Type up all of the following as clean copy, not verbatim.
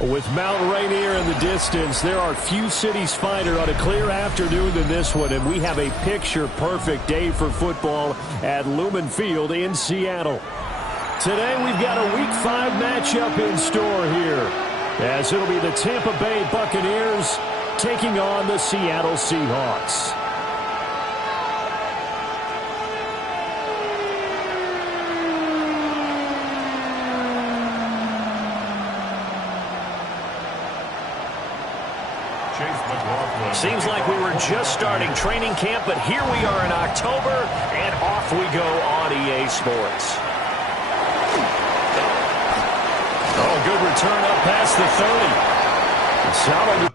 With Mount Rainier in the distance, there are few cities finer on a clear afternoon than this one, and we have a picture-perfect day for football at Lumen Field in Seattle. Today we've got a Week 5 matchup in store here, as it'll be the Tampa Bay Buccaneers taking on the Seattle Seahawks. Seems like we were just starting training camp, but here we are in October, and off we go on EA Sports. Oh, good return up past the 30. Solid.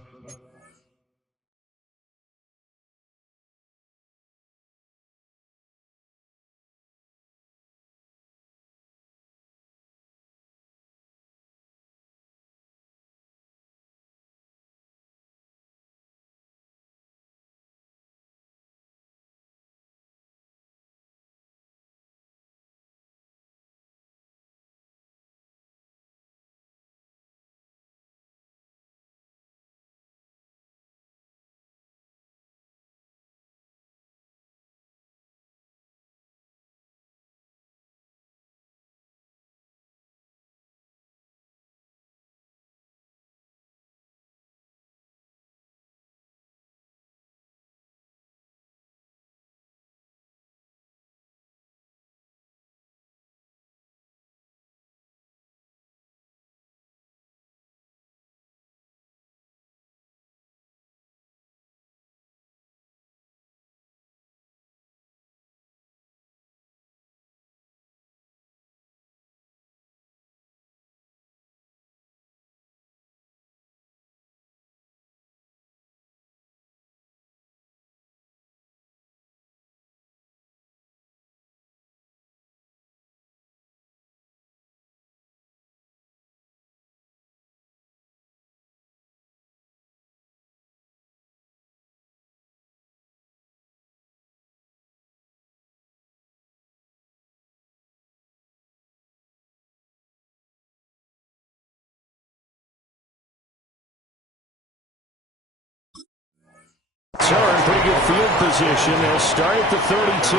Turn, pretty good field position. They'll start at the 32.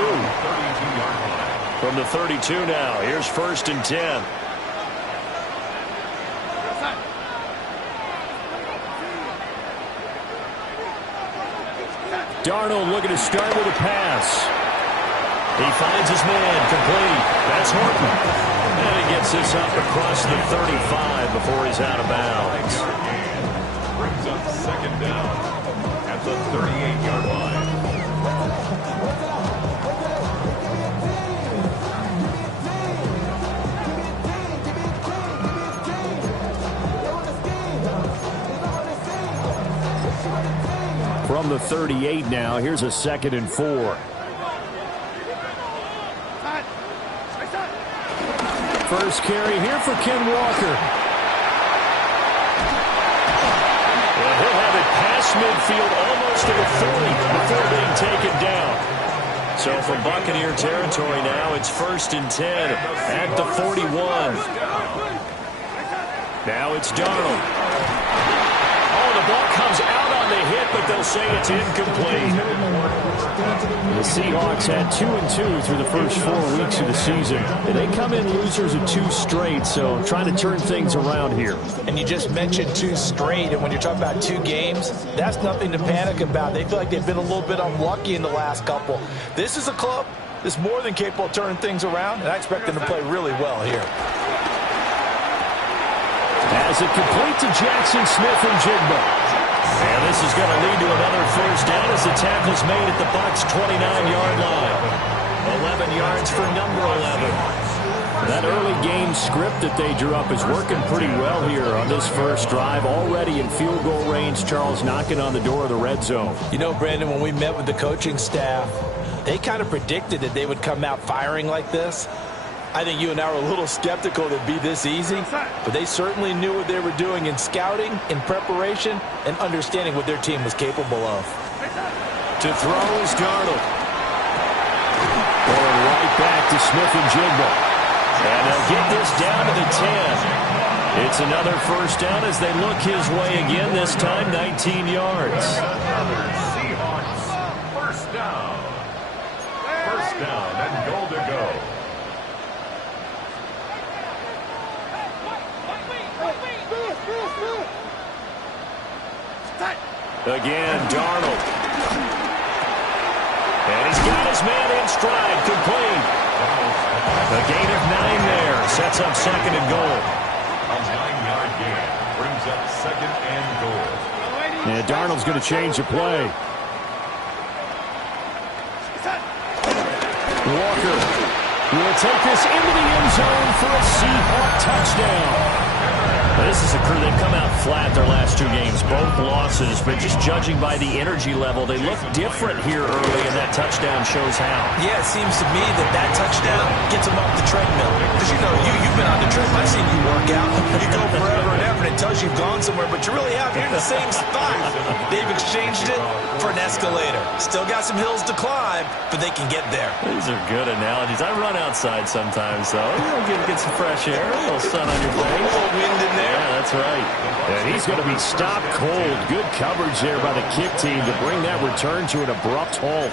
From the 32 now, here's 1st and 10. Darnold looking to start with a pass. He finds his man, complete. That's Horton. And he gets this up across the 35 before he's out of bounds. Brings up 2nd down. The 38-yard line. From the 38 now, here's a 2nd and 4. First carry here for Ken Walker. He'll have it past midfield almost to the 40 before being taken down. So from Buccaneer territory now, it's 1st and 10 at the 41. Now it's Darnold. Oh, the ball comes out on the hit, but they'll say it's incomplete. The Seahawks had 2-2 through the first 4 weeks of the season. And they come in losers of 2 straight, so trying to turn things around here. And you just mentioned 2 straight, and when you're talking about 2 games, that's nothing to panic about. They feel like they've been a little bit unlucky in the last couple. This is a club that's more than capable of turning things around, and I expect them to play really well here. As it complete to Jackson Smith and Jigba. And this is going to lead to another 1st down as the tackle's made at the Bucs' 29-yard line. 11 yards for number 11. That early game script that they drew up is working pretty well here on this first drive. Already in field goal range, Charles knocking on the door of the red zone. You know, Brandon, when we met with the coaching staff, they kind of predicted that they would come out firing like this. I think you and I were a little skeptical that it'd be this easy, but they certainly knew what they were doing in scouting, in preparation, and understanding what their team was capable of. To throw is Darnold. Going right back to Smith and Jigba. And they'll get this down to the 10. It's another first down as they look his way again, this time 19 yards. Seahawks first down. First down and goal to go. Again, Darnold. And he's got his man in stride, complete. A gain of 9 there, sets up second and goal. A 9-yard gain brings up second and goal. And Darnold's going to change the play. Walker will take this into the end zone for a Seahawk touchdown. This is a crew that come out flat their last 2 games, both losses, but just judging by the energy level, they look different here early, and that touchdown shows how. Yeah, it seems to me that touchdown gets them off the treadmill. Because, you know, you've been on the treadmill. I've seen you work out. You go forever and ever, and it tells you you've gone somewhere, but you really have. You're in the same spot. They've exchanged it for an escalator. Still got some hills to climb, but they can get there. These are good analogies. I run outside sometimes, though. Get some fresh air, a little sun on your face. A little wind in there. Yeah, that's right. And he's going to be stopped cold. Good coverage there by the kick team to bring that return to an abrupt halt.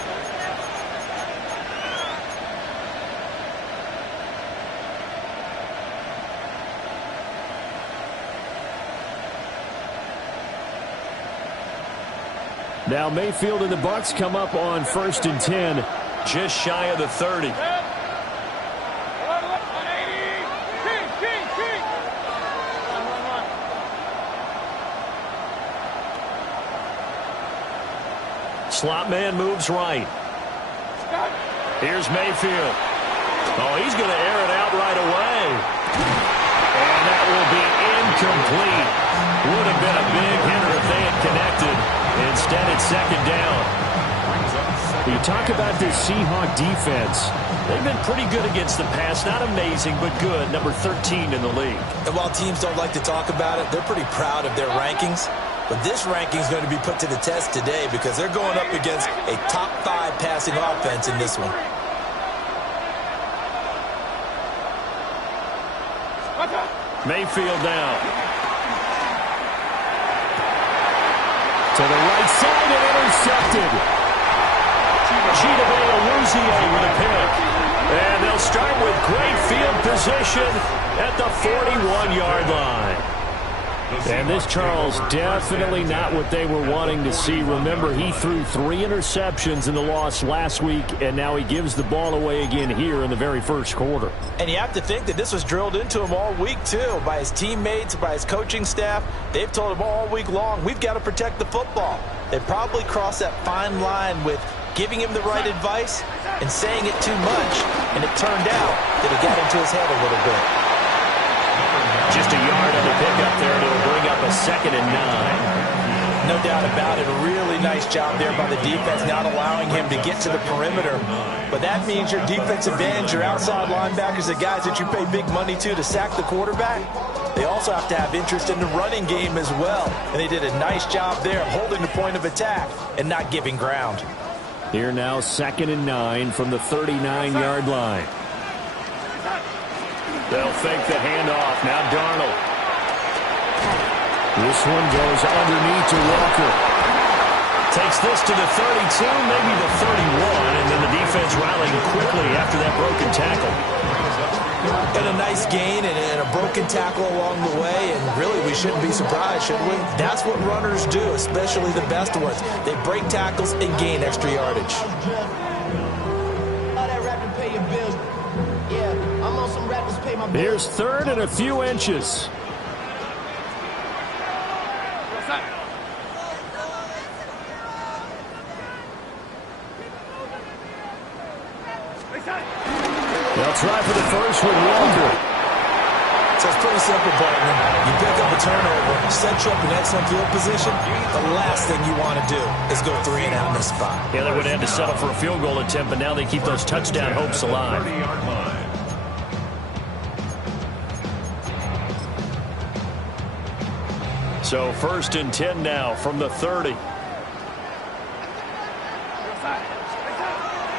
Now Mayfield and the Bucs come up on 1st and 10, just shy of the 30. Slot man moves right. Here's Mayfield. Oh, he's going to air it out right away. And that will be incomplete. Would have been a big hitter if they had connected. Instead, it's second down. You talk about this Seahawk defense. They've been pretty good against the pass. Not amazing, but good. Number 13 in the league. And while teams don't like to talk about it, they're pretty proud of their rankings. But this ranking is going to be put to the test today because they're going up against a top 5 passing offense in this one. Mayfield now. To the right side and intercepted. Chidobe Awuzie with a pick. And they'll start with great field position at the 41-yard line. And this, Charles, definitely not what they were wanting to see. Remember, he threw 3 interceptions in the loss last week, and now he gives the ball away again here in the very first quarter. And you have to think that this was drilled into him all week, too, by his teammates, by his coaching staff. They've told him all week long, we've got to protect the football. They probably crossed that fine line with giving him the right advice and saying it too much, and it turned out that it got into his head a little bit. Just a yard on the pickup there, and it'll bring up a 2nd and 9. No doubt about it. A really nice job there by the defense, not allowing him to get to the perimeter. But that means your defensive ends, your outside linebackers, the guys that you pay big money to sack the quarterback, they also have to have interest in the running game as well. And they did a nice job there of holding the point of attack and not giving ground. Here now, 2nd and 9 from the 39-yard line. They'll fake the handoff. Now Darnold. This one goes underneath to Walker. Takes this to the 32, maybe the 31, and then the defense rallying quickly after that broken tackle. And a nice gain and a broken tackle along the way, and really we shouldn't be surprised, should we? That's what runners do, especially the best ones. They break tackles and gain extra yardage. Here's 3rd and a few inches. They'll try for the first with Walker. So it's pretty simple, partner. You pick up a turnover, set you up in excellent field position. The last thing you want to do is go 3 and out in this spot. Yeah, they would have had to settle for a field goal attempt, but now they keep those touchdown hopes alive. So 1st and 10 now from the 30.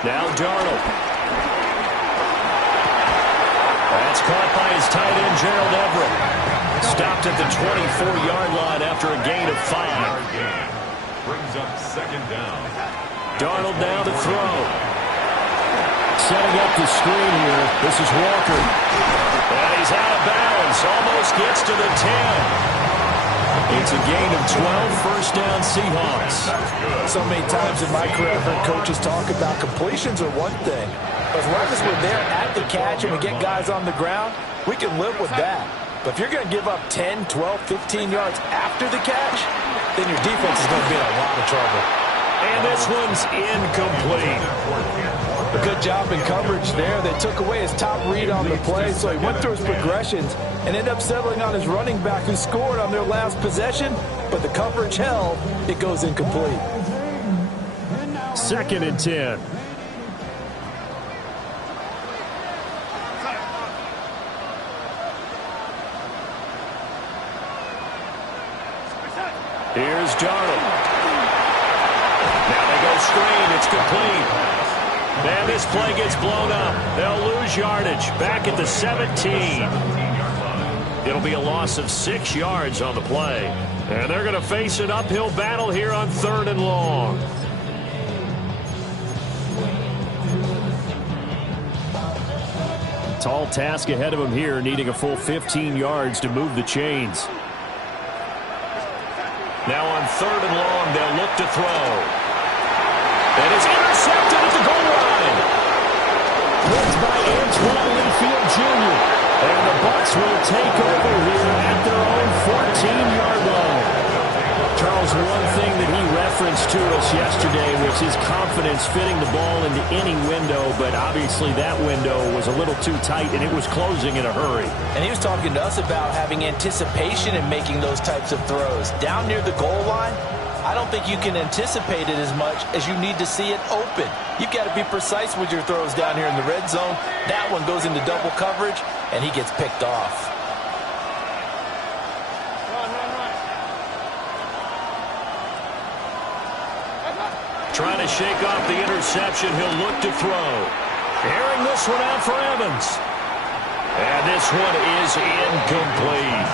Now Darnold. That's caught by his tight end, Gerald Everett. Stopped at the 24-yard line after a gain of 5. Brings up second down. Darnold now to throw. Setting up the screen here. This is Walker. And he's out of bounds. Almost gets to the 10. It's a gain of 12, first down Seahawks. So many times in my career, I've heard coaches talk about completions are one thing. As long as we're there at the catch and we get guys on the ground, we can live with that. But if you're going to give up 10, 12, 15 yards after the catch, then your defense is going to be in a lot of trouble. And this one's incomplete. A good job in coverage there. They took away his top read on the play, so he went through his progressions and ended up settling on his running back who scored on their last possession, but the coverage held. It goes incomplete. 2nd and 10. Here's Darnold. Now they go screen. It's complete. And this play gets blown up. They'll lose yardage. Back at the 17. It'll be a loss of 6 yards on the play. And they're going to face an uphill battle here on 3rd and long. Tall task ahead of him here, needing a full 15 yards to move the chains. Now on 3rd and long, they'll look to throw. And it's intercepted at the goal line. Blitzed by Antoine Winfield Jr. And the Bucs will take over here at their own 14-yard line. Charles, one thing that he referenced to us yesterday was his confidence fitting the ball into any window, but obviously that window was a little too tight, and it was closing in a hurry. And he was talking to us about having anticipation in making those types of throws. Down near the goal line, I don't think you can anticipate it as much as you need to see it open. You've got to be precise with your throws down here in the red zone. That one goes into double coverage, and he gets picked off. Trying to shake off the interception. He'll look to throw. Airing this one out for Evans. And this one is incomplete.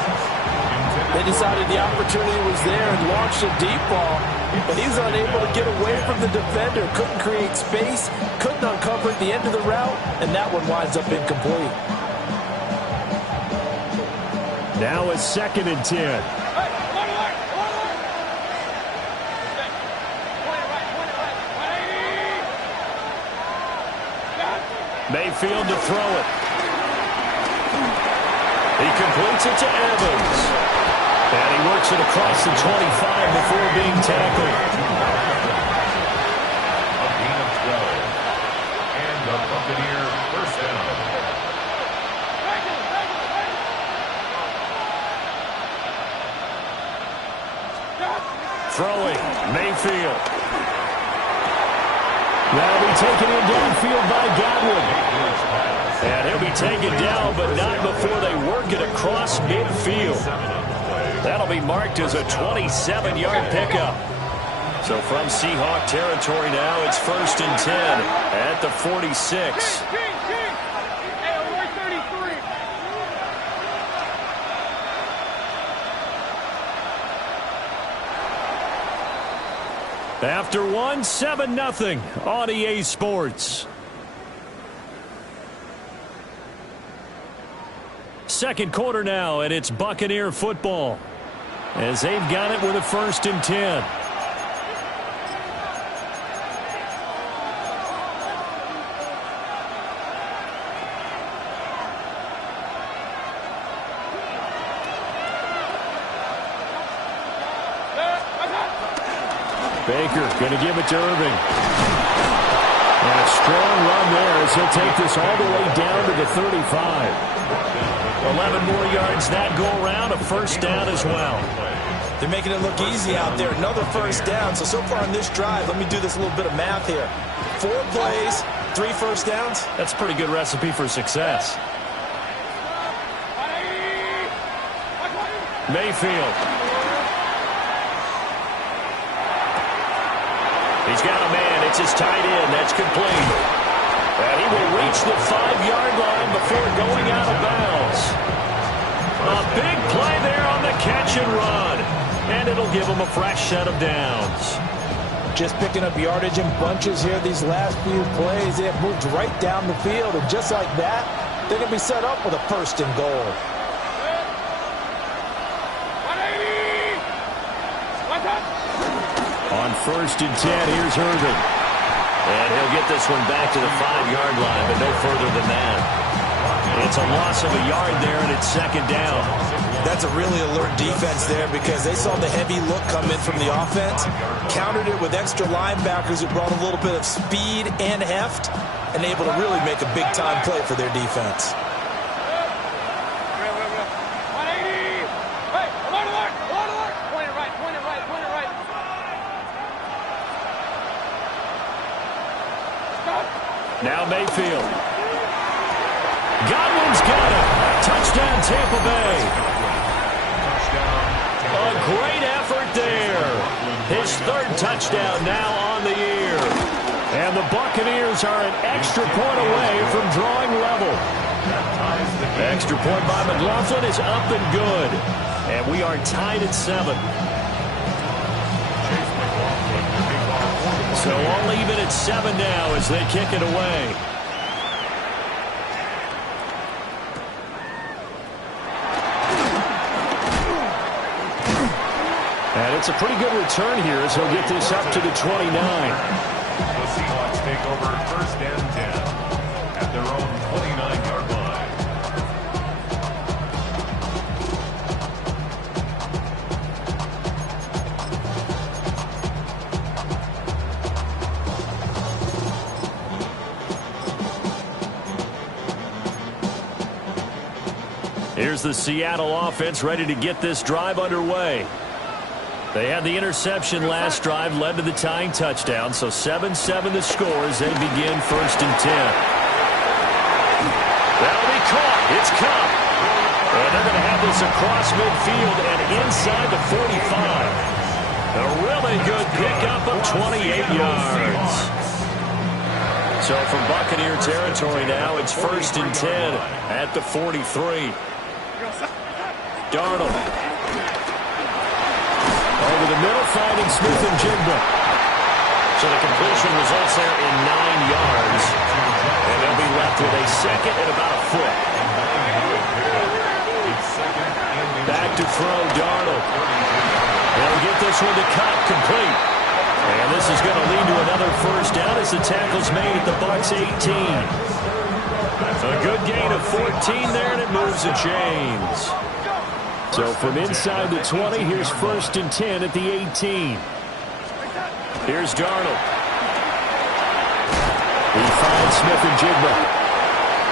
They decided the opportunity was there and launched a deep ball, but he was unable to get away from the defender. Couldn't create space, couldn't uncover at the end of the route, and that one winds up incomplete. Now it's 2nd and 10. Mayfield to throw it. He completes it to Evans. And he works it across the 25 before being tackled. A gain of 12. And the Buccaneer first down. Throwing, Mayfield. That'll be taken in downfield by Godwin. And he'll be taken down, but not before they work it across midfield. That'll be marked as a 27-yard pickup. So from Seahawk territory now, it's 1st and 10 at the 46. After one, 7-0 on EA Sports. Second quarter now, and it's Buccaneer football, as they've got it with a 1st and 10. Baker going to give it to Irving. And a strong run there as he'll take this all the way down to the 35. 11 more yards that go around, a 1st down as well. They're making it look easy out there. Another 1st down. So far on this drive, let me do this little bit of math here. 4 plays, 3 1st downs. That's a pretty good recipe for success. Mayfield. He's got a man. It's his tight end. That's complete. And he will reach the 5-yard line before going out of bounds. A big play there on the catch and run. And it'll give him a fresh set of downs. Just picking up yardage in bunches here these last few plays. They have moved right down the field. And just like that, they're going to be set up with a 1st and goal. On 1st and 10, here's Irvin. And he'll get this one back to the 5-yard line, but no further than that. It's a loss of a yard there, and it's 2nd down. That's a really alert defense there because they saw the heavy look come in from the offense, countered it with extra linebackers who brought a little bit of speed and heft, and able to really make a big-time play for their defense. Now Mayfield. Godwin's got it. Touchdown, Tampa Bay. A great effort there. His 3rd touchdown now on the year. And the Buccaneers are an extra point away from drawing level. Extra point by McLaughlin is up and good. And we are tied at 7. So all even at 7 now as they kick it away. And it's a pretty good return here as he'll get this up to the 29. The Seahawks take over 1st and 10 at their own 29-yard line. Here's the Seattle offense ready to get this drive underway. They had the interception last drive, led to the tying touchdown, so 7-7 the score as they begin 1st and 10. That'll be caught. It's Cup. And they're going to have this across midfield and inside the 45. A really good pickup of 28 yards. So from Buccaneer territory now, it's 1st and 10 at the 43. Darnold. Over the middle, finding Smith-Njigba. So the completion results there in 9 yards. And they'll be left with a 2nd and about a foot. Back to throw, Darnold. They'll get this one to Cup, complete. And this is going to lead to another 1st down as the tackle's made at the Bucs 18. A good gain of 14 there, and it moves the chains. So from inside the 20, here's 1st and 10 at the 18. Here's Darnold. He finds Smith-Njigba.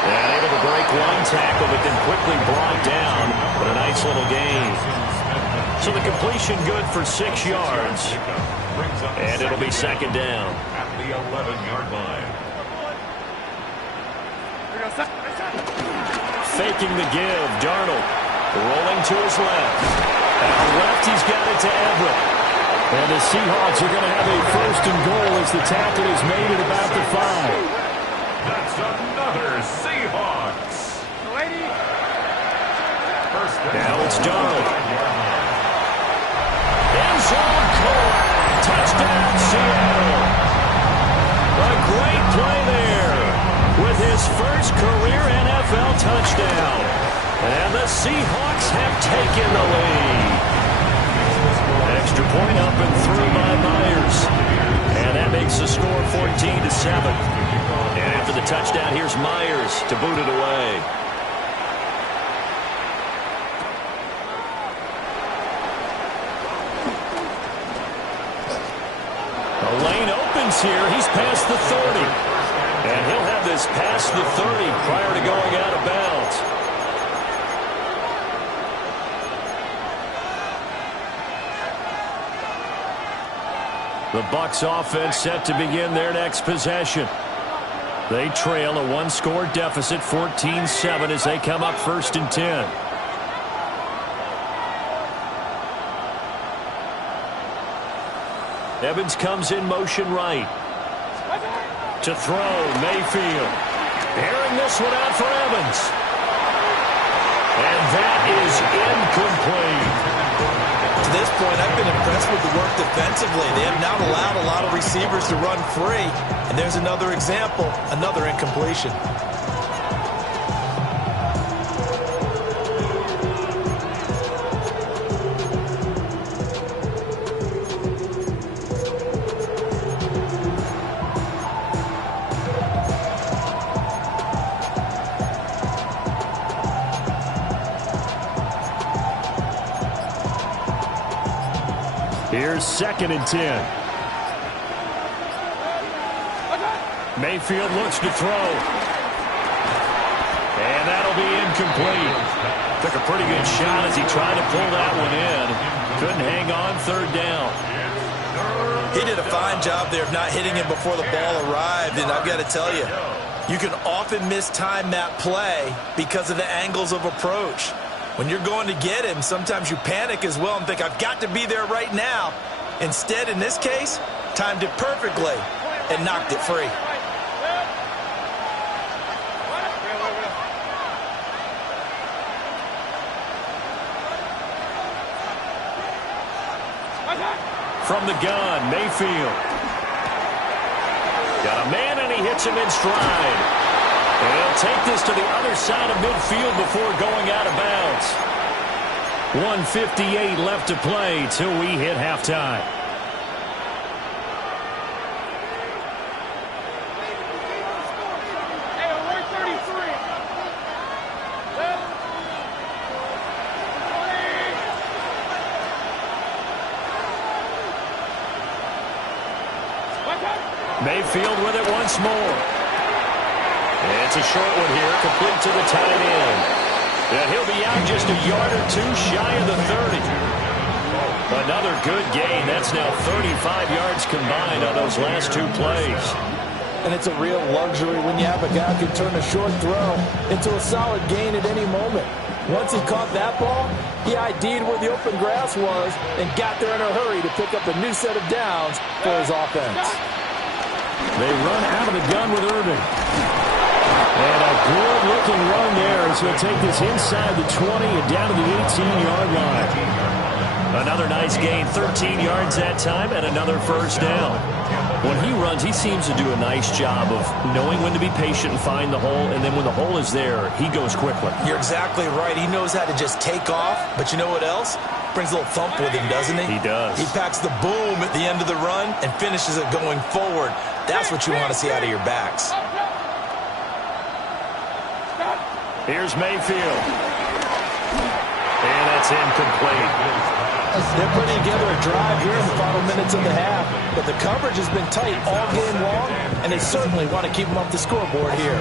And able to break one tackle, but then quickly brought down. But a nice little gain. So the completion good for 6 yards. And it'll be 2nd down. At the 11-yard line. Faking the give, Darnold. Rolling to his left. Out left, he's got it to Everett. And the Seahawks are going to have a 1st and goal as the tackle is made at about the 5. That's another Seahawks. Now it's Darnold. End zone caught. Touchdown, Seattle. A great play there with his 1st career NFL touchdown. And the Seahawks have taken the lead. Extra point up and through by Myers. And that makes the score 14-7. And after the touchdown, here's Myers to boot it away. The lane opens here. He's past the 30. And he'll have this past the 30 prior to going out of bounds. The Bucs offense set to begin their next possession. They trail a 1-score deficit, 14-7, as they come up 1st and 10. Evans comes in motion right. To throw, Mayfield. Airing this one out for Evans. And that is incomplete. To this point, I've been impressed with the work defensively. They have not allowed a lot of receivers to run free. And there's another example, another incompletion. Here's 2nd and 10. Mayfield looks to throw. And that'll be incomplete. Took a pretty good shot as he tried to pull that one in. Couldn't hang on 3rd down. He did a fine job there of not hitting him before the ball arrived. And I've got to tell you, you can often mistime that play because of the angles of approach. When you're going to get him, sometimes you panic as well and think, I've got to be there right now. Instead, in this case, timed it perfectly and knocked it free. From the gun, Mayfield. Got a man, and he hits him in stride. And he'll take this to the other side of midfield before going out of bounds. 1:58 left to play till we hit halftime. Mayfield with it once more. It's a short one here, complete to the tight end. And he'll be out just a yard or two shy of the 30. Another good gain. That's now 35 yards combined on those last 2 plays. And it's a real luxury when you have a guy who can turn a short throw into a solid gain at any moment. Once he caught that ball, he ID'd where the open grass was and got there in a hurry to pick up a new set of downs for his offense. They run out of the gun with Irving. And a good-looking run there as he'll take this inside the 20 and down to the 18-yard line. Another nice gain, 13 yards that time, and another 1st down. When he runs, he seems to do a nice job of knowing when to be patient and find the hole, and then when the hole is there, he goes quickly. You're exactly right. He knows how to just take off, but you know what else? Brings a little thump with him, doesn't he? He does. He packs the boom at the end of the run and finishes it going forward. That's what you want to see out of your backs. Here's Mayfield. And that's incomplete. They're putting together a drive here in the final minutes of the half, but the coverage has been tight all game long, and they certainly want to keep them off the scoreboard here.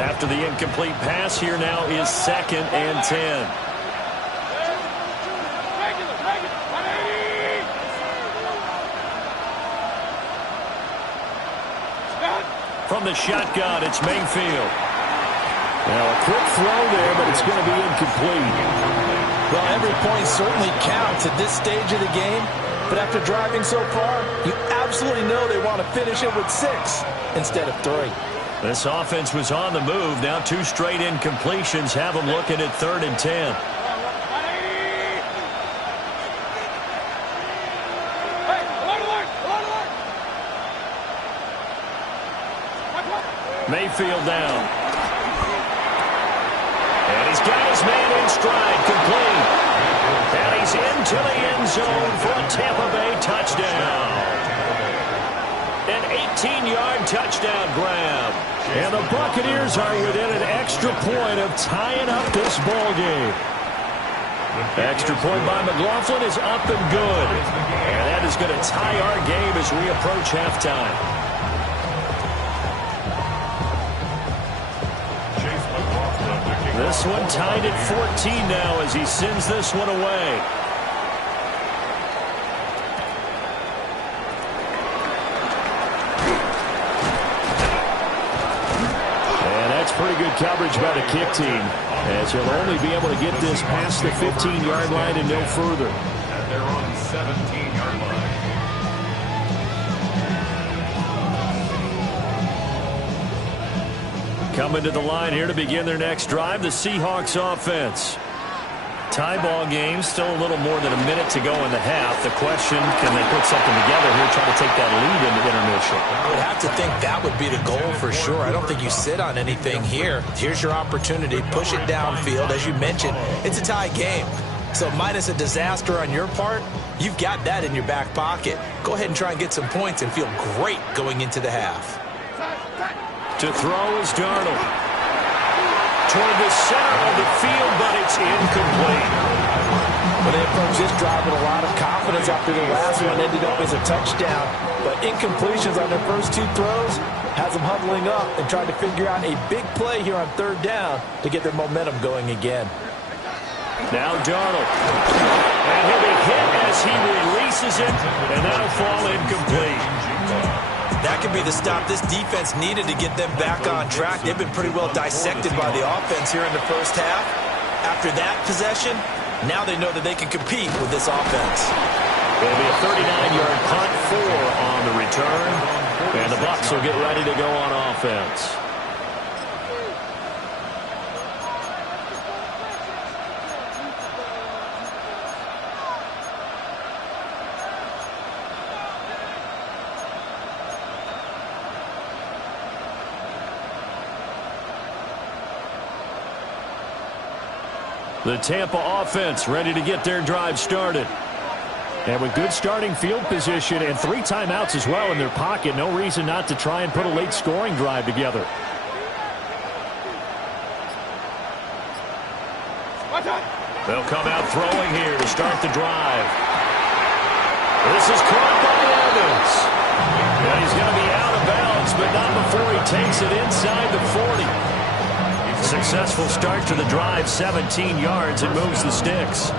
After the incomplete pass, here now is 2nd and 10. From the shotgun, it's Mayfield. Now a quick throw there, but it's going to be incomplete. Well, every point certainly counts at this stage of the game, but after driving so far, you absolutely know they want to finish it with 6 instead of 3. This offense was on the move. Now 2 straight incompletions have them looking at 3rd and 10. Mayfield down. And he's got his man in stride, complete. And he's into the end zone for a Tampa Bay touchdown. An 18-yard touchdown grab. And the Buccaneers are within an extra point of tying up this ball game. Extra point by McLaughlin is up and good. And that is going to tie our game as we approach halftime. This one tied at 14 now as he sends this one away. And that's pretty good coverage by the kick team, as he'll only be able to get this past the 15-yard line and no further. At their own 17-yard line. Coming to the line here to begin their next drive, the Seahawks offense. Tie ball game, still a little more than a minute to go in the half. The question, can they put something together here, try to take that lead into intermission? I would have to think that would be the goal for sure. I don't think you sit on anything here. Here's your opportunity. Push it downfield. As you mentioned, it's a tie game. So minus a disaster on your part, you've got that in your back pocket. Go ahead and try and get some points and feel great going into the half. To throw is Darnold. Toward the center of the field, but it's incomplete. Well, they approached this drive with a lot of confidence after the last one ended up as a touchdown. But incompletions on their first two throws has them huddling up and trying to figure out a big play here on third down to get their momentum going again. Now Darnold. And he'll be hit as he releases it, and that'll fall incomplete. That could be the stop this defense needed to get them back on track. They've been pretty well dissected by the offense here in the first half. After that possession, now they know that they can compete with this offense. It'll be a 39-yard punt, 4 on the return, and the Bucs will get ready to go on offense. The Tampa offense ready to get their drive started. And with good starting field position and 3 timeouts as well in their pocket, no reason not to try and put a late scoring drive together. They'll come out throwing here to start the drive. This is caught by Evans. And he's going to be out of bounds, but not before he takes it inside the 40. Successful start to the drive, 17 yards, and moves the sticks.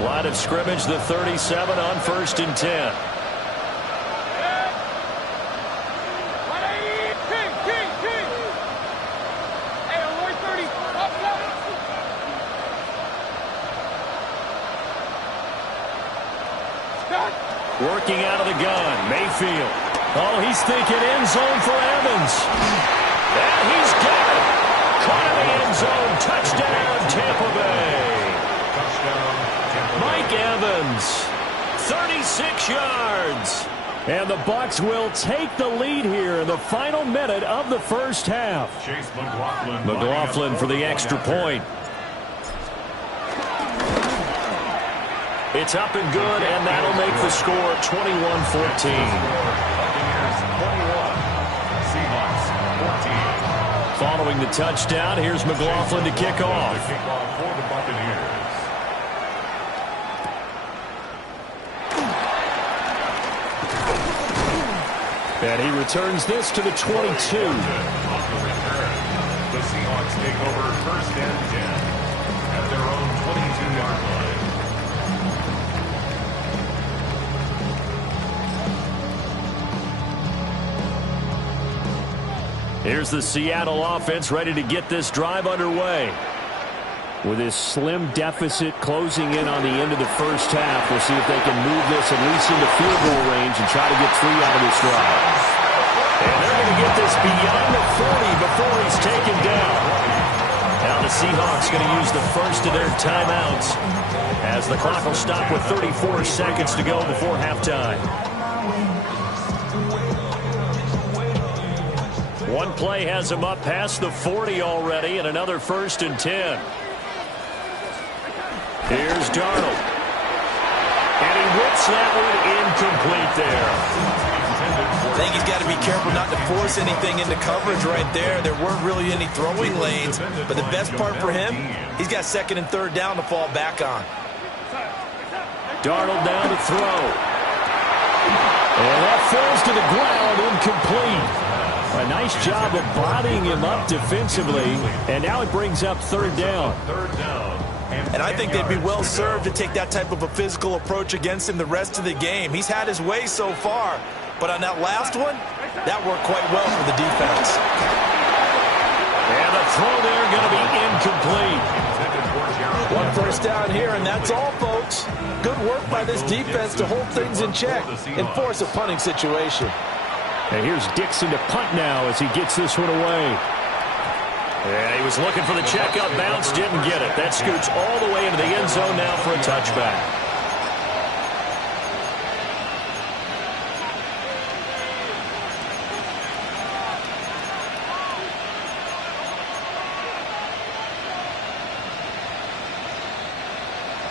Line of scrimmage, the 37 on 1st and 10. Working out of the gun, Mayfield. Oh, he's thinking end zone for Evans. And he's got it. Caught in the end zone. Touchdown, Tampa Bay. Mike Evans, 36 yards. And the Bucs will take the lead here in the final minute of the first half. Chase McLaughlin. McLaughlin for the extra point. It's up and good, and that'll make the score 21-14. Following the touchdown, here's McLaughlin to kick off. For the Buccaneers. And he returns this to the 22. The Seahawks take over 1st and 10 at their own 22-yard line. Here's the Seattle offense ready to get this drive underway. With this slim deficit closing in on the end of the first half, we'll see if they can move this at least into field goal range and try to get 3 out of this drive. And they're going to get this beyond the 40 before he's taken down. Now the Seahawks going to use the first of their timeouts as the clock will stop with 34 seconds to go before halftime. One play has him up past the 40 already, and another 1st and 10. Here's Darnold. And he whips that one incomplete there. I think he's got to be careful not to force anything into coverage right there. There weren't really any throwing lanes, but the best part for him, he's got 2nd and 3rd down to fall back on. Darnold down to throw. And that falls to the ground, incomplete. A nice job of bodying him up defensively, and now it brings up 3rd down. And I think they'd be well served to take that type of a physical approach against him the rest of the game. He's had his way so far, but on that last one, that worked quite well for the defense. And the throw there going to be incomplete. 1 first down here, and that's all, folks. Good work by this defense to hold things in check and force a punting situation. And here's Dixon to punt now as he gets this one away. Yeah, he was looking for the checkout bounce, didn't get it. That scoots all the way into the end zone now for a touchback.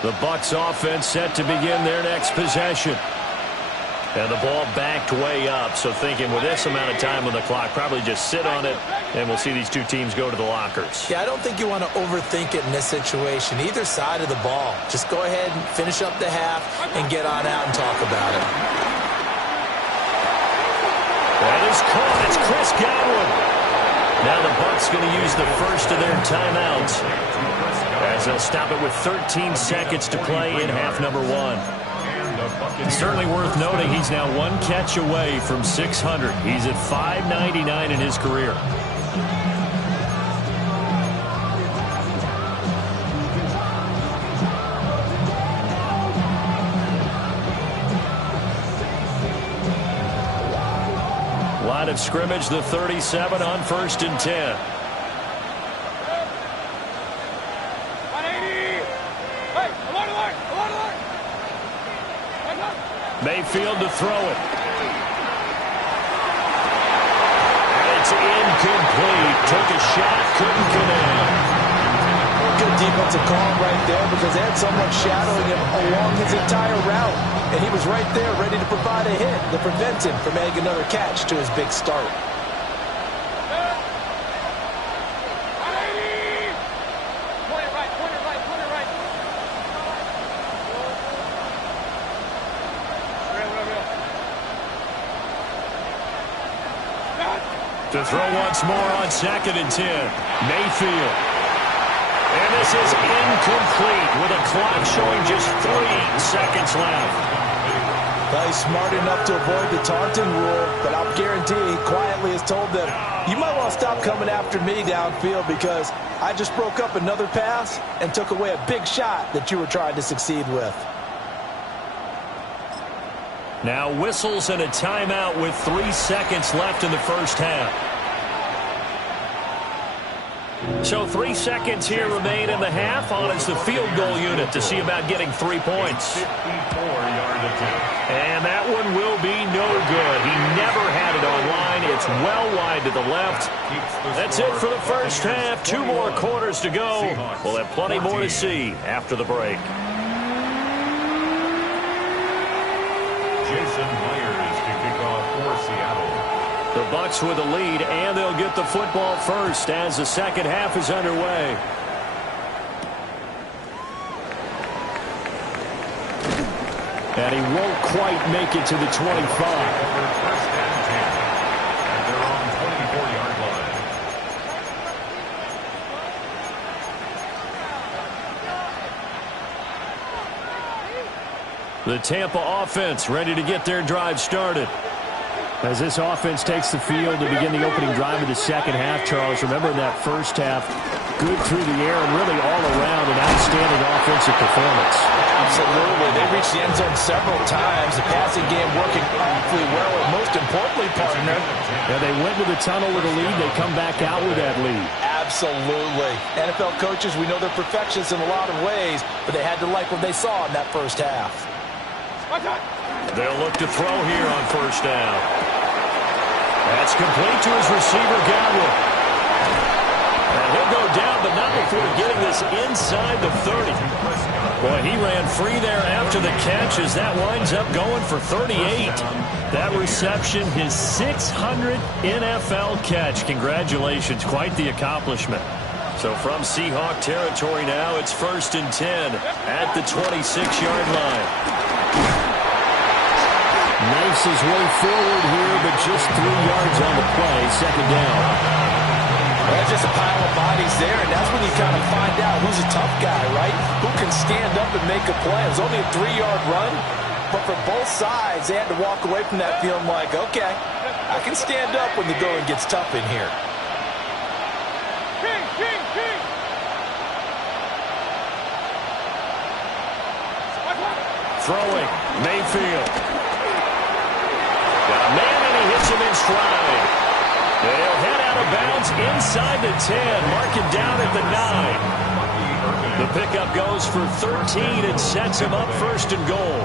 The Bucs offense set to begin their next possession. And the ball backed way up, so thinking with this amount of time on the clock, probably just sit on it, and we'll see these two teams go to the lockers. Yeah, I don't think you want to overthink it in this situation. Either side of the ball. Just go ahead and finish up the half and get on out and talk about it. That is caught. It's Chris Godwin. Now the Bucs going to use the first of their timeouts as they'll stop it with 13 seconds to play in half number one. It's certainly worth noting he's now one catch away from 600. He's at 599 in his career. Line of scrimmage, the 37 on 1st and 10. Mayfield to throw it. And it's incomplete. Took a shot, couldn't connect. Good defensive call right there because they had someone shadowing him along his entire route. And he was right there ready to provide a hit to prevent him from adding another catch to his big start. To throw once more on 2nd and 10. Mayfield. And this is incomplete with a clock showing just 3 seconds left. Well, he's smart enough to avoid the taunting rule, but I'll guarantee he quietly has told them, you might want to stop coming after me downfield because I just broke up another pass and took away a big shot that you were trying to succeed with. Now whistles and a timeout with 3 seconds left in the first half. So 3 seconds here remain in the half. On is the field goal unit to see about getting 3 points. 54-yard attempt. And that one will be no good. He never had it on line. It's well wide to the left. That's it for the first half. 2 more quarters to go. We'll have plenty more to see after the break. Jason Myers to kick off for Seattle. The Bucs with a lead, and they'll get the football first as the second half is underway. And he won't quite make it to the 25. First and 10. And they're on 24-yard line. The Tampa offense ready to get their drive started. As this offense takes the field to begin the opening drive of the second half, Charles, remember in that first half, good through the air and really all around an outstanding offensive performance. Absolutely. They reached the end zone several times. The passing game working awfully well, and most importantly, partner. Yeah, they went to the tunnel with a lead. They come back out with that lead. Absolutely. NFL coaches, we know they're perfectionists in a lot of ways, but they had to like what they saw in that first half. They'll look to throw here on first down. That's complete to his receiver, Godwin. And he'll go down, but not before getting this inside the 30. Boy, he ran free there after the catch as that winds up going for 38. That reception, his 600th NFL catch. Congratulations, quite the accomplishment. So from Seahawk territory now, it's 1st and 10 at the 26-yard line. Knifes his way forward here, but just 3 yards on the play. Second down. Well, just a pile of bodies there, and that's when you kind of find out who's a tough guy, right? Who can stand up and make a play. It was only a 3-yard run, but for both sides, they had to walk away from that feeling like, okay, I can stand up when the going gets tough in here. Throwing, Mayfield. Got a man, and he hits him in stride. They'll head out of bounds inside the 10. Mark it down at the 9. The pickup goes for 13 and sets him up first and goal.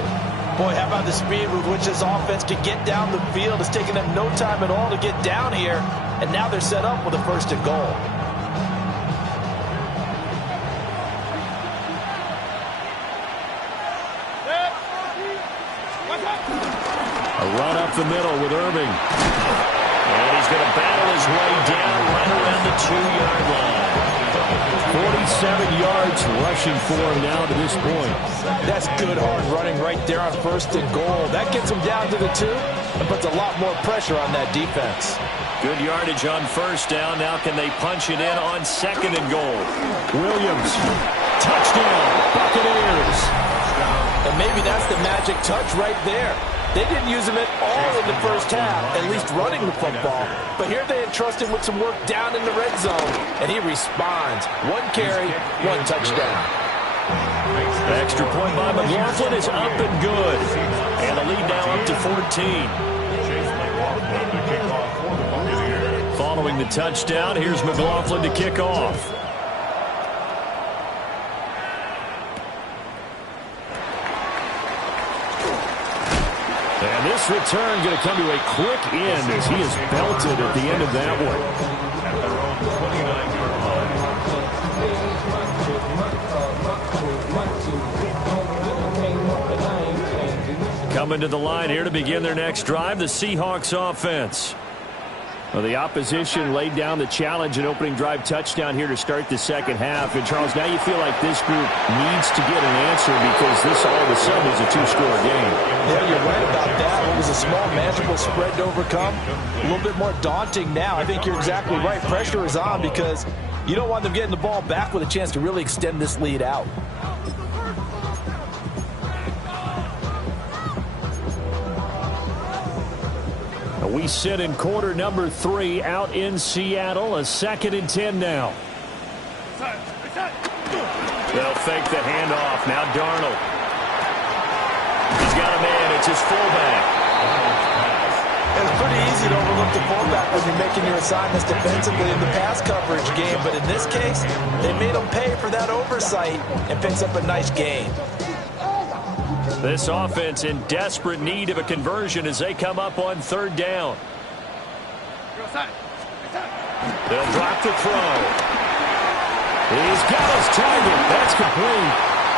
Boy, how about the speed with which this offense can get down the field? It's taken them no time at all to get down here, and now they're set up with a first and goal. A run up the middle with Irving. And he's going to battle his way down right around the 2-yard line. 47 yards rushing for him now to this point. That's good hard running right there on first and goal. That gets him down to the 2 and puts a lot more pressure on that defense. Good yardage on first down. Now can they punch it in on second and goal? Williams. Touchdown. Buccaneers. And maybe that's the magic touch right there. They didn't use him at all in the first half, at least running the football. But here they entrust him with some work down in the red zone, and he responds. 1 carry, 1 touchdown. The extra point by McLaughlin is up and good. And the lead now up to 14. Following the touchdown, here's McLaughlin to kick off. And this return going to come to a quick end as he is belted at the end of that one. At their own 29-yard line. Coming to the line here to begin their next drive, the Seahawks offense. Well, the opposition laid down the challenge and opening drive touchdown here to start the second half. And, Charles, now you feel like this group needs to get an answer because this all of a sudden is a 2-score game. Yeah, you're right about that. It was a small, manageable spread to overcome. A little bit more daunting now. I think you're exactly right. Pressure is on because you don't want them getting the ball back with a chance to really extend this lead out. We sit in quarter number 3 out in Seattle. A 2nd and 10 now. They'll fake the handoff. Now Darnold. He's got a man. It's his fullback. It's pretty easy to overlook the fullback when you're making your assignments defensively in the pass coverage game. But in this case, they made him pay for that oversight and picks up a nice gain. This offense in desperate need of a conversion as they come up on 3rd down. They'll drop the throw. He's got his target. That's complete.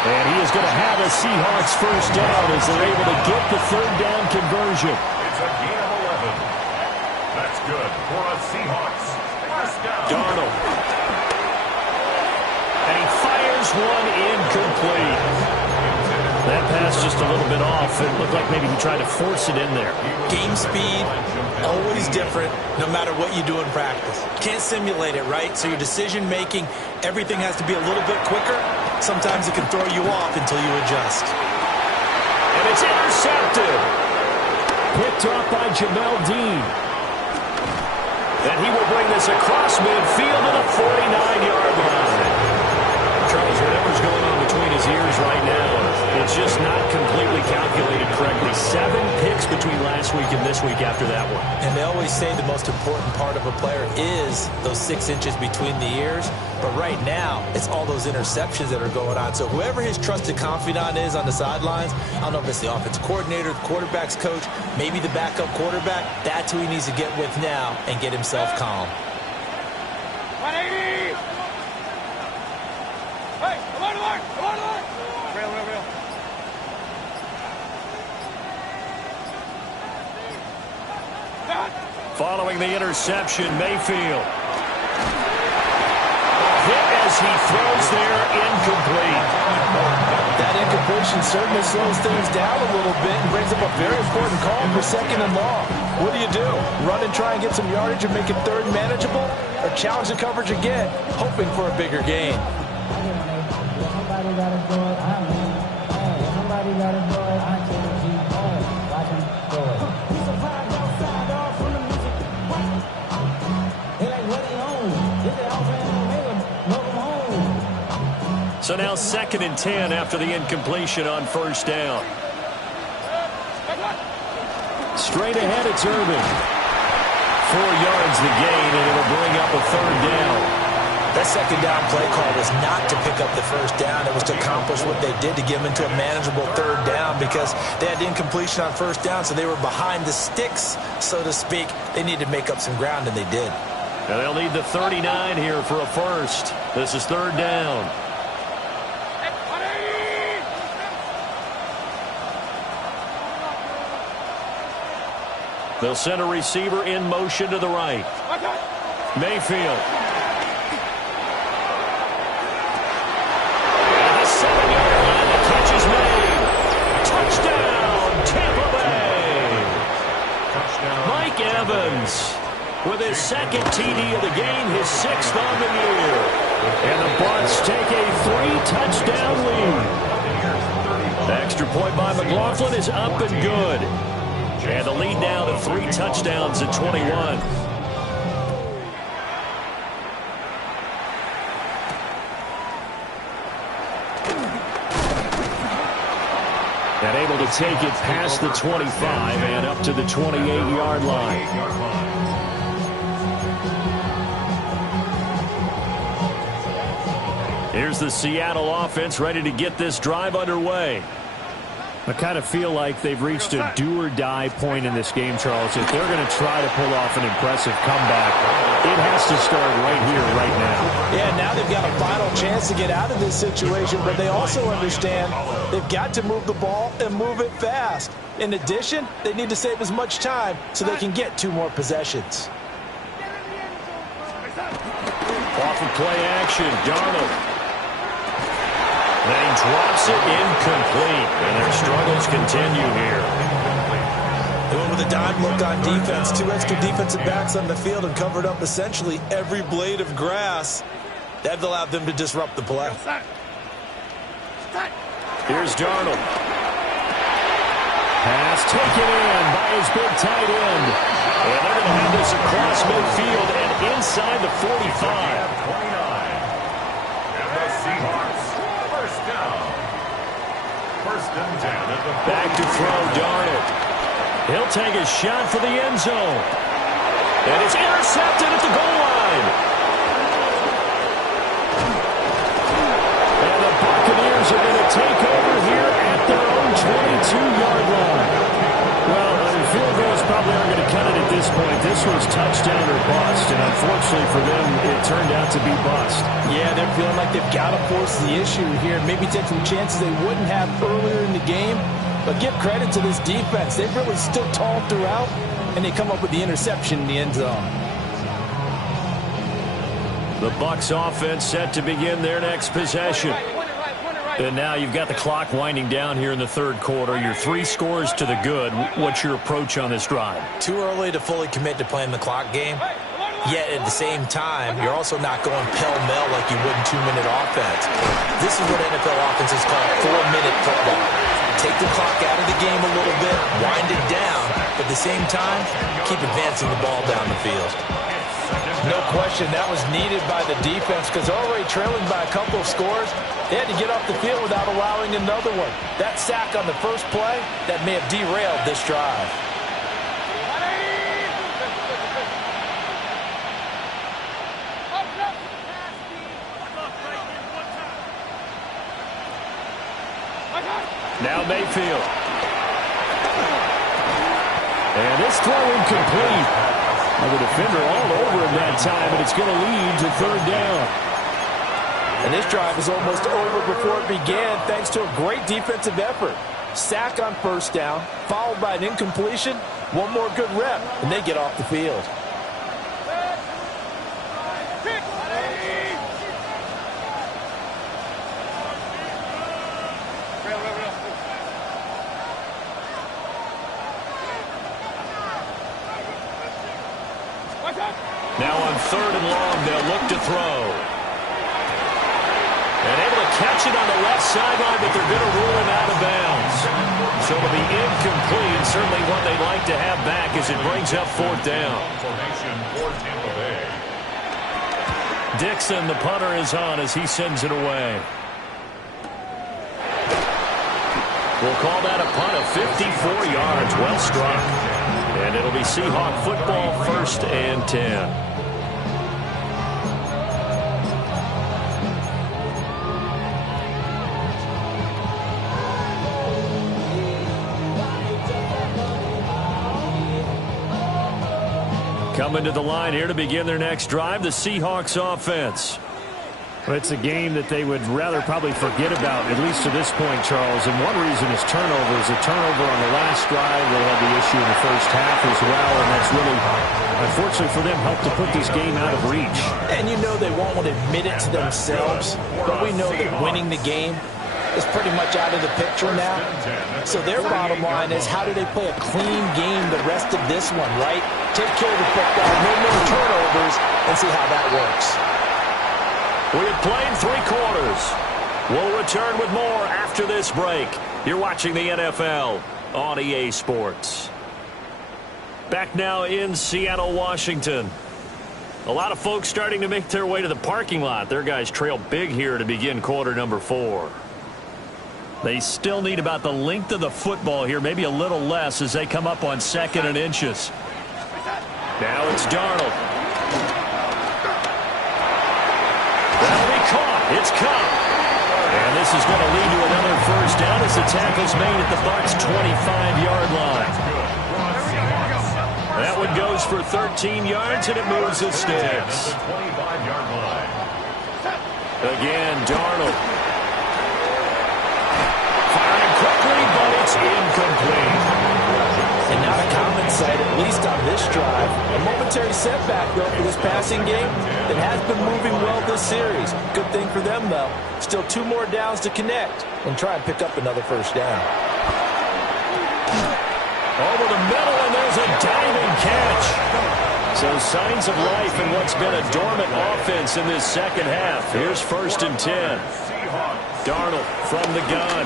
And he is going to have a Seahawks first down as they're able to get the 3rd down conversion. It's a gain of 11. That's good for a Seahawks first down. Darnold. And he fires one incomplete. That pass just a little bit off. It looked like maybe he tried to force it in there. Game speed, always different, no matter what you do in practice. Can't simulate it, right? So your decision-making, everything has to be a little bit quicker. Sometimes it can throw you off until you adjust. And it's intercepted. Picked off by Jamel Dean. And he will bring this across midfield to the 49-yard line. Charles, whatever's going on between his ears right now, it's just not completely calculated correctly. 7 picks between last week and this week after that one. And they always say the most important part of a player is those 6 inches between the ears. But right now, it's all those interceptions that are going on. So whoever his trusted confidant is on the sidelines, I don't know if it's the offensive coordinator, the quarterback's coach, maybe the backup quarterback, that's who he needs to get with now and get himself calm. Following the interception, Mayfield. Hit as he throws there, incomplete. That incompletion certainly slows things down a little bit and brings up a very important call for 2nd and long. What do? Run and try and get some yardage and make it 3rd manageable? Or challenge the coverage again, hoping for a bigger gain? Somebody got to do it. Somebody got to do it. I can't keep on. Watch him do it. He's a five outside off from the music. They like, what he on? Get the offense and welcome home. So now 2nd and 10 after the incompletion on 1st down. Straight ahead, it's Irving. yards the gain, and it'll bring up a third down. That second down play call was not to pick up the first down. It was to accomplish what they did, to get them into a manageable third down, because they had incompletion on first down, so they were behind the sticks, so to speak. They needed to make up some ground, and they did. And they'll need the 39 here for a first. This is third down. They'll send a receiver in motion to the right. Mayfield. At the 7-yard line, the catch is made. Touchdown, Tampa Bay. Mike Evans with his second TD of the game, his 6th on the year. And the Bucs take a 3-touchdown lead. The extra point by McLaughlin is up and good. And the lead now to 3 touchdowns at 21. And able to take it past the 25 and up to the 28-yard line. Here's the Seattle offense ready to get this drive underway. I kind of feel like they've reached a do-or-die point in this game, Charles. If they're going to try to pull off an impressive comeback, it has to start right here, right now. Yeah, now they've got a final chance to get out of this situation, but they also understand they've got to move the ball and move it fast. In addition, they need to save as much time so they can get 2 more possessions. Off of play action, Darnold. Then he drops it incomplete, and their struggles continue here. They went with a dime look on defense. 2 extra defensive backs on the field and covered up essentially every blade of grass. That allowed them to disrupt the play. Here's Darnold. Pass taken in by his big tight end. And they're going to have this across midfield and inside the 45. Back to throw, Darnold. He'll take a shot for the end zone. And it's intercepted at the goal line. And the Buccaneers are going to take over here at their own 22-yard line. Well, field goals probably aren't going to cut it at this point. This was touchdown or bust, and unfortunately for them, it turned out to be bust. Yeah, they're feeling like they've got to force the issue here, maybe take some chances they wouldn't have earlier in the game. But give credit to this defense. They've really stood tall throughout, and they come up with the interception in the end zone. The Bucs offense set to begin their next possession. And now you've got the clock winding down here in the third quarter. Your 3 scores to the good. What's your approach on this drive? Too early to fully commit to playing the clock game. Yet at the same time, you're also not going pell-mell like you would in 2-minute offense. This is what NFL offenses call 4-minute football. Take the clock out of the game a little bit, wind it down, but at the same time, keep advancing the ball down the field. No question, that was needed by the defense because already trailing by a couple of scores, they had to get off the field without allowing another one. That sack on the first play, that may have derailed this drive. Now Mayfield. And this throw incomplete. The defender all over him that time, and it's going to lead to third down. And this drive is almost over before it began thanks to a great defensive effort. Sack on first down, followed by an incompletion. One more good rep, and they get off the field. Now on third and long, they'll look to throw. And able to catch it on the left sideline, but they're going to rule him out of bounds. So it'll be incomplete. Certainly one they'd like to have back as it brings up fourth down. Formation for Tampa Bay. Dixon, the punter, is on as he sends it away. We'll call that a punt of 54 yards. Well struck. And it'll be Seahawk football, 1st and 10. Coming to the line here to begin their next drive, the Seahawks offense. Well, it's a game that they would rather probably forget about, at least to this point, Charles. And one reason is turnovers. A turnover on the last drive. They had the issue in the first half as well, and that's really, unfortunately for them, helped to put this game out of reach. And you know they won't admit it to themselves, but we know that winning the game is pretty much out of the picture now. So their bottom line is, how do they play a clean game the rest of this one, right? Take care of the football, no more turnovers, and see how that works. We have played 3 quarters. We'll return with more after this break. You're watching the NFL on EA Sports. Back now in Seattle, Washington. A lot of folks starting to make their way to the parking lot. Their guys trail big here to begin quarter number 4. They still need about the length of the football here, maybe a little less as they come up on 2nd and inches. Now it's Darnold. That'll be caught. It's caught. And this is going to lead to another first down as the tackle's made at the Bucs' 25-yard line. That one goes for 13 yards, and it moves the sticks. Again, Darnold. Firing quickly, but it's incomplete. And not a common sight, at least on this drive. A momentary setback, though, for this passing game. It has been moving well this series. Good thing for them, though. Still 2 more downs to connect and try and pick up another first down. Over the middle, and there's a diving catch. So signs of life in what's been a dormant offense in this second half. Here's 1st and 10. Darnold from the gun.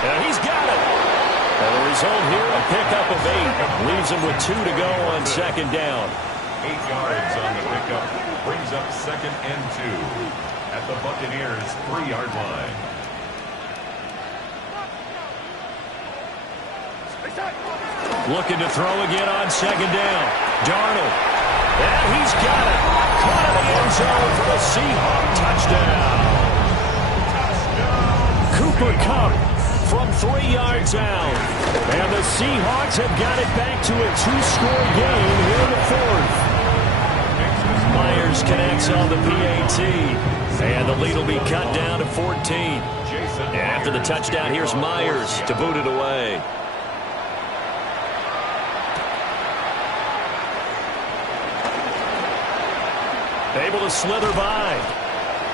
And he's got it. And the result here, a pickup of 8. Leaves him with 2 to go on 2nd down. 8 yards on the pickup. Brings up 2nd and 2 at the Buccaneers' 3-yard line. Looking to throw again on 2nd down. Darnold. And he's got it. Caught in the end zone for the Seahawk touchdown. Cooper Kupp from 3 yards out. And the Seahawks have got it back to a 2-score game here in the 4th. Myers connects on the PAT. And the lead will be cut down to 14. After the touchdown, here's Myers to boot it away. Able to slither by.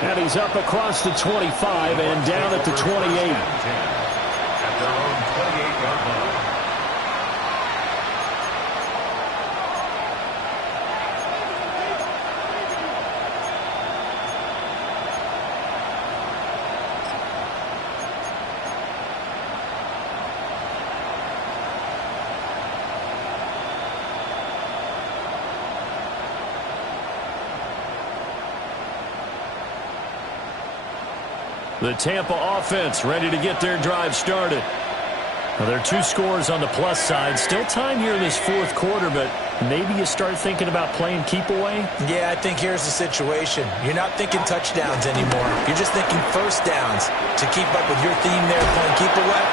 And he's up across the 25 and down at the 28. At their own 28-yard line. The Tampa offense ready to get their drive started. Well, there are 2 scores on the plus side. Still time here in this 4th quarter, but maybe you start thinking about playing keep away? Yeah, I think here's the situation. You're not thinking touchdowns anymore. You're just thinking first downs. To keep up with your theme there, playing keep away,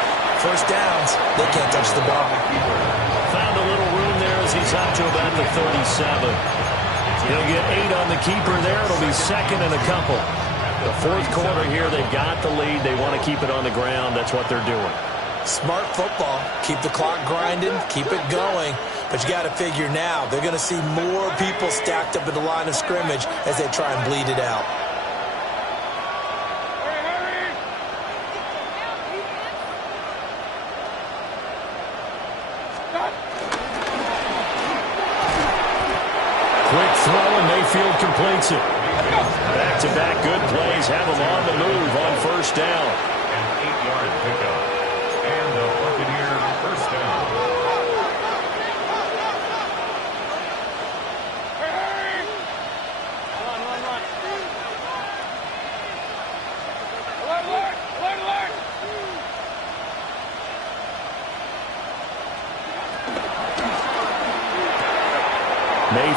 first downs, they can't touch the ball. Found a little room there as he's up to about the 37. He'll get 8 on the keeper there. It'll be 2nd and a couple. The 4th quarter here, they've got the lead. They want to keep it on the ground. That's what they're doing. Smart football. Keep the clock grinding. Keep it going. But you got to figure now, they're going to see more people stacked up at the line of scrimmage as they try and bleed it out. Quick throw, and Mayfield completes it. Back-to-back good plays have him on the move on first down. An 8-yard pickup. And the Buccaneer first down.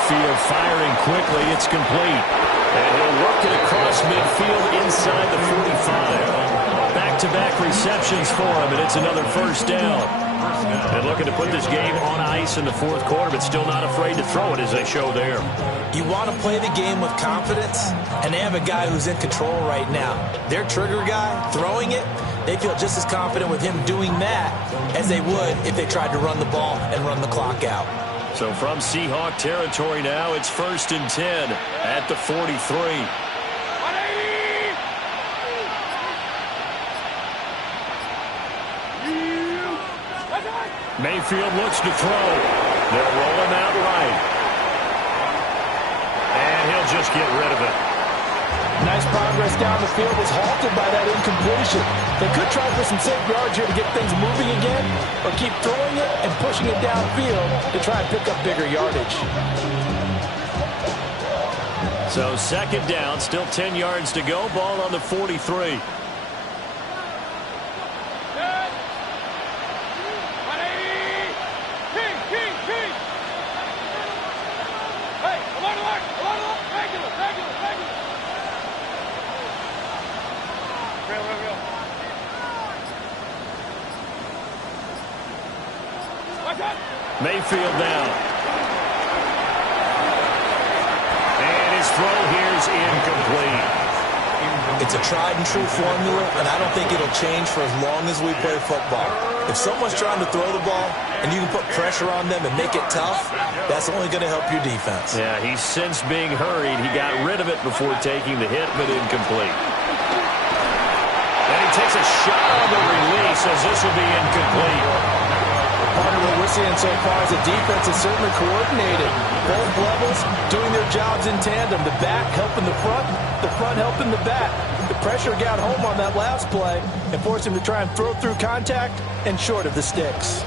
Mayfield firing quickly. It's complete. And he'll work it across midfield inside the 45. Back-to-back receptions for him, and it's another first down. And looking to put this game on ice in the fourth quarter, but still not afraid to throw it as they show there. You want to play the game with confidence, and they have a guy who's in control right now. Their trigger guy, throwing it, they feel just as confident with him doing that as they would if they tried to run the ball and run the clock out. So from Seahawk territory now, it's 1st and 10 at the 43. Mayfield looks to throw. They'll roll him out right. And he'll just get rid of it. Nice progress down the field was halted by that incompletion. They could try for some safe yards here to get things moving again, or keep throwing it and pushing it downfield to try and pick up bigger yardage. So 2nd down, still 10 yards to go. Ball on the 43. Mayfield down. And his throw here is incomplete. It's a tried-and-true formula, and I don't think it'll change for as long as we play football. If someone's trying to throw the ball and you can put pressure on them and make it tough, that's only going to help your defense. Yeah, he's since being hurried. He got rid of it before taking the hit, but incomplete. And he takes a shot on the release as this will be incomplete. Part of what we're seeing so far is the defense is certainly coordinated. Both levels doing their jobs in tandem. The back helping the front helping the back. The pressure got home on that last play and forced him to try and throw through contact and short of the sticks.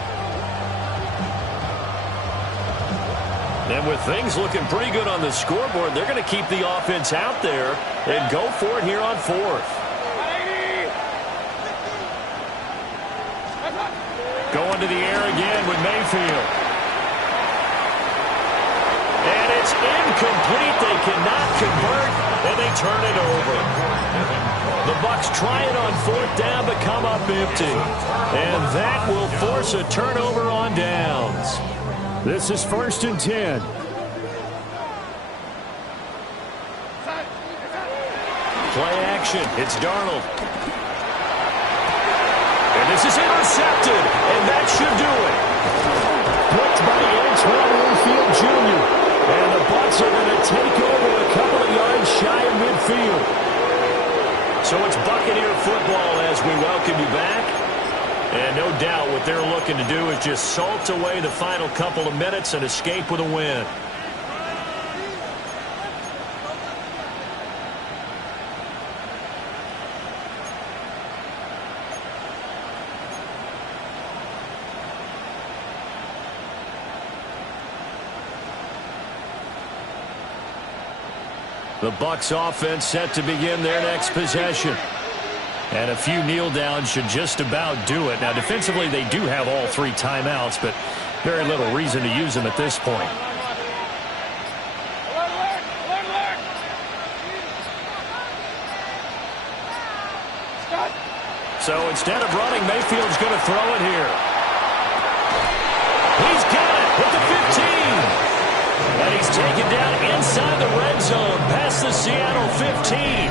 And with things looking pretty good on the scoreboard, they're going to keep the offense out there and go for it here on 4th. Going to the air again with Mayfield. And it's incomplete. They cannot convert, and they turn it over. The Bucs try it on 4th down, but come up empty. And that will force a turnover on downs. This is 1st and 10. Play action. It's Darnold. This is intercepted, and that should do it. Picked by Antoine Winfield Jr. And the Bucs are going to take over a couple of yards shy of midfield. So it's Buccaneer football as we welcome you back. And no doubt what they're looking to do is just salt away the final couple of minutes and escape with a win. The Bucs offense set to begin their next possession. And a few kneel downs should just about do it. Now, defensively, they do have all 3 timeouts, but very little reason to use them at this point. So instead of running, Mayfield's going to throw it here. He's got it at the 15. And he's taken down inside the red zone past the Seattle 15.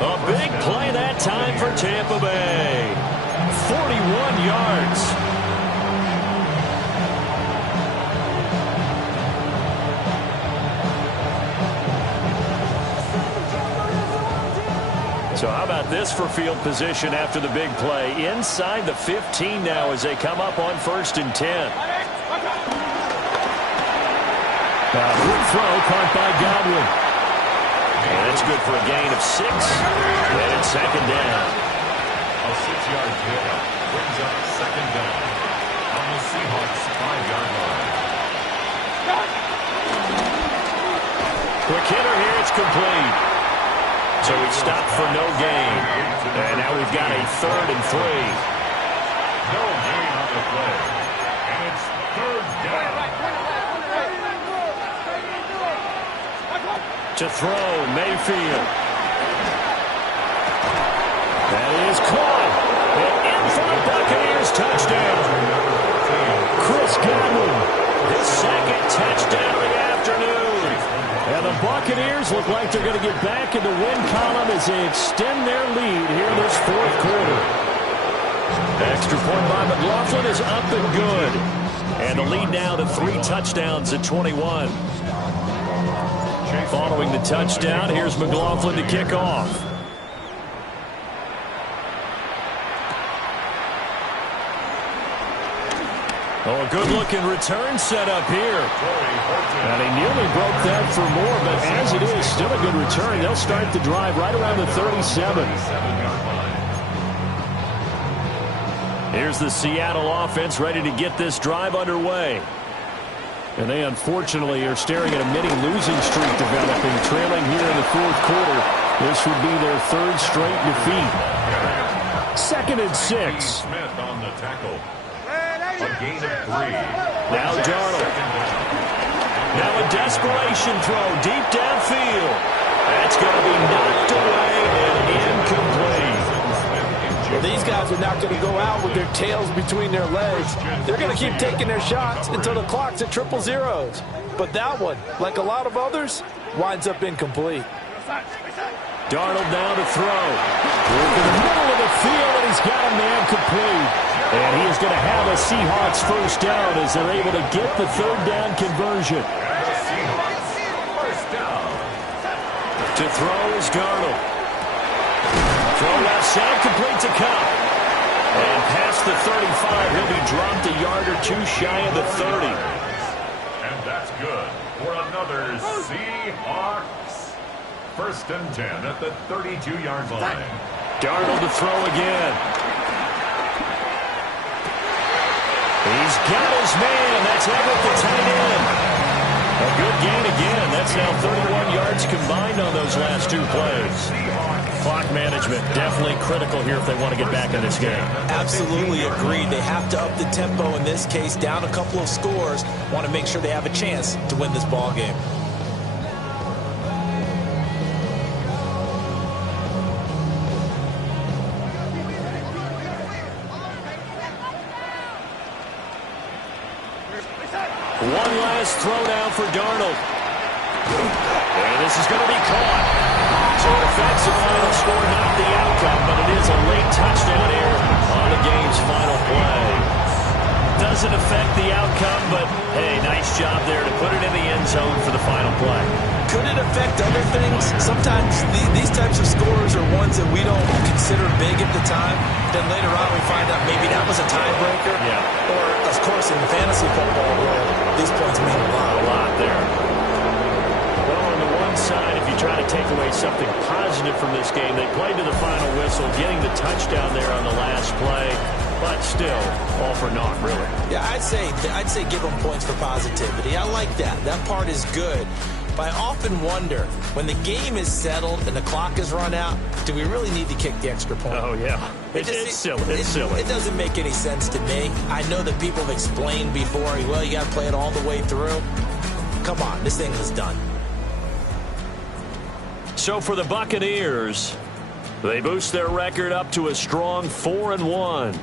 A big play that time for Tampa Bay. 41 yards. So how about this for field position after the big play? Inside the 15 now as they come up on 1st and 10. Good throw caught by Godwin. And that's good for a gain of 6. And it's 2nd down. A 6-yard pickup brings up 2nd down on the Seahawks 5-yard line. Quick hitter here. It's complete. So he stopped for no gain. And now we've got a 3rd and 3. No gain on the play. And it's 3rd down. To throw, Mayfield. That is caught. And in front, Buccaneers touchdown. Chris Godwin, his second touchdown of the afternoon. And the Buccaneers look like they're going to get back in the win column as they extend their lead here in this fourth quarter. The extra point by McLaughlin is up and good. And the lead now to 3 touchdowns at 21. Following the touchdown, here's McLaughlin to kick off. Oh, a good-looking return set up here. And he nearly broke that for more, but as it is, still a good return. They'll start the drive right around the 37. Here's the Seattle offense ready to get this drive underway. And they unfortunately are staring at a mini losing streak developing, trailing here in the fourth quarter. This would be their 3rd straight defeat. 2nd and 6. Smith on the tackle. A gain of 3. Now Darnold. Now a desperation throw deep downfield. That's going to be knocked away and incomplete. Well, these guys are not going to go out with their tails between their legs. They're going to keep taking their shots until the clock's at 000. But that one, like a lot of others, winds up incomplete. Darnold now to throw. In the middle of the field, and he's got a man complete. And he is going to have a Seahawks first down as they're able to get the 3rd down conversion. First down. To throw is Darnold. Throw left side, complete to Cup. And past the 35, he'll be dropped a yard or 2 shy of the 30. And that's good for another Seahawks. 1st and 10 at the 32-yard line. Darnold to throw again. He's got his man. That's Everett, the tight end. A good gain again. That's now 31 yards combined on those last 2 plays. Clock management definitely critical here if they want to get back in this game. Absolutely agreed. They have to up the tempo in this case, down a couple of scores. Want to make sure they have a chance to win this ball game. One last throw down for Darnold. And this is going to be caught. So it affects the final score, not the outcome, but it is a late touchdown here on the game's final play. Doesn't affect the outcome, but hey, nice job there to put it in the end zone for the final play. Could it affect other things? Sometimes these types of scores are ones that we don't consider big at the time. Then later on we find out maybe that was a tiebreaker. Yeah. Or, of course, in the fantasy football world, these points mean a lot. A lot there. Well, on the one side, if you try to take away something positive from this game, they played to the final whistle, getting the touchdown there on the last play. But still, all for naught, really. Yeah, I'd say give them points for positivity. I like that. That part is good. But I often wonder, when the game is settled and the clock is run out, do we really need to kick the extra point? Oh, yeah. It's silly. It's silly. It doesn't make any sense to me. I know that people have explained before, well, you got to play it all the way through. Come on, this thing is done. So for the Buccaneers, they boost their record up to a strong 4-1.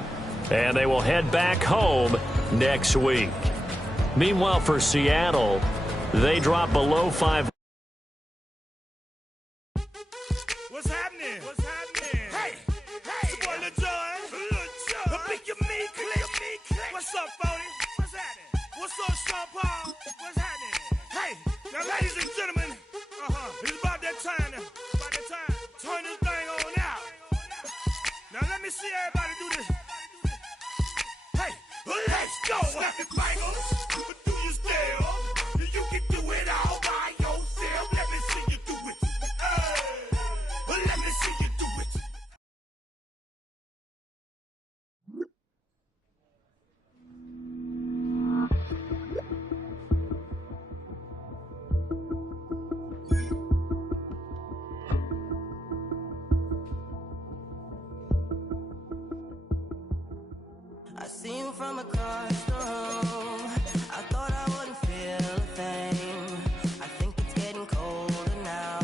And they will head back home next week. Meanwhile, for Seattle, they drop below 5. What's happening? What's happening? Hey, it's your boy Lil Jon. Pick your meat click. What's up, Phony? What's happening? What's up, Sean Paul? What's happening? Hey, now, ladies and gentlemen, it's about that time. Turn this thing on out. Now, let me see everybody do this. Hey, let's go. Snap your fingers. Do your step. You can do it all by yourself. Let me see you do it. Let me see you do it. I see you from across the room. I thought I wouldn't feel a thing. I think it's getting colder now.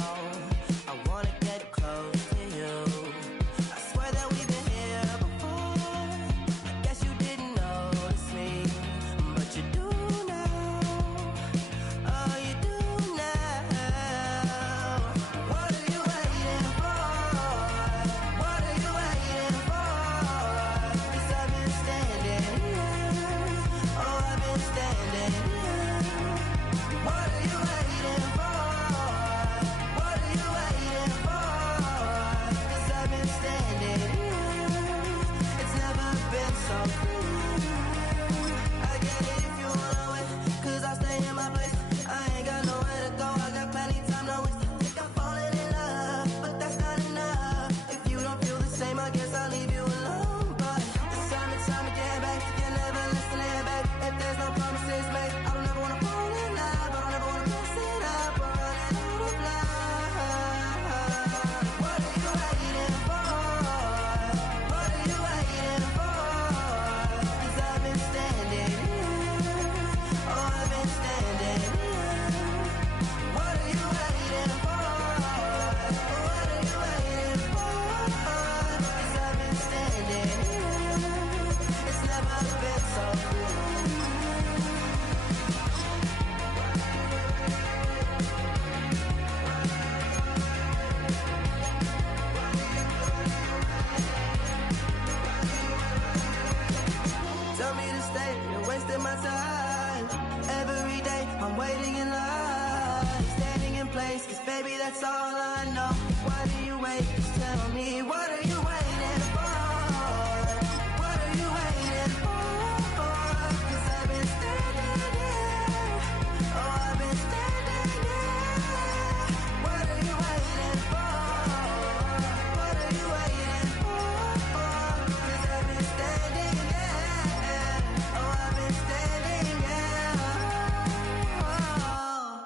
Just tell me, what are you waiting for? What are you waiting for? 'Cause I've been standing here. Oh, I've been standing here. What are you waiting for? What are you waiting for? 'Cause I've been standing here. Oh, I've been standing here. Oh.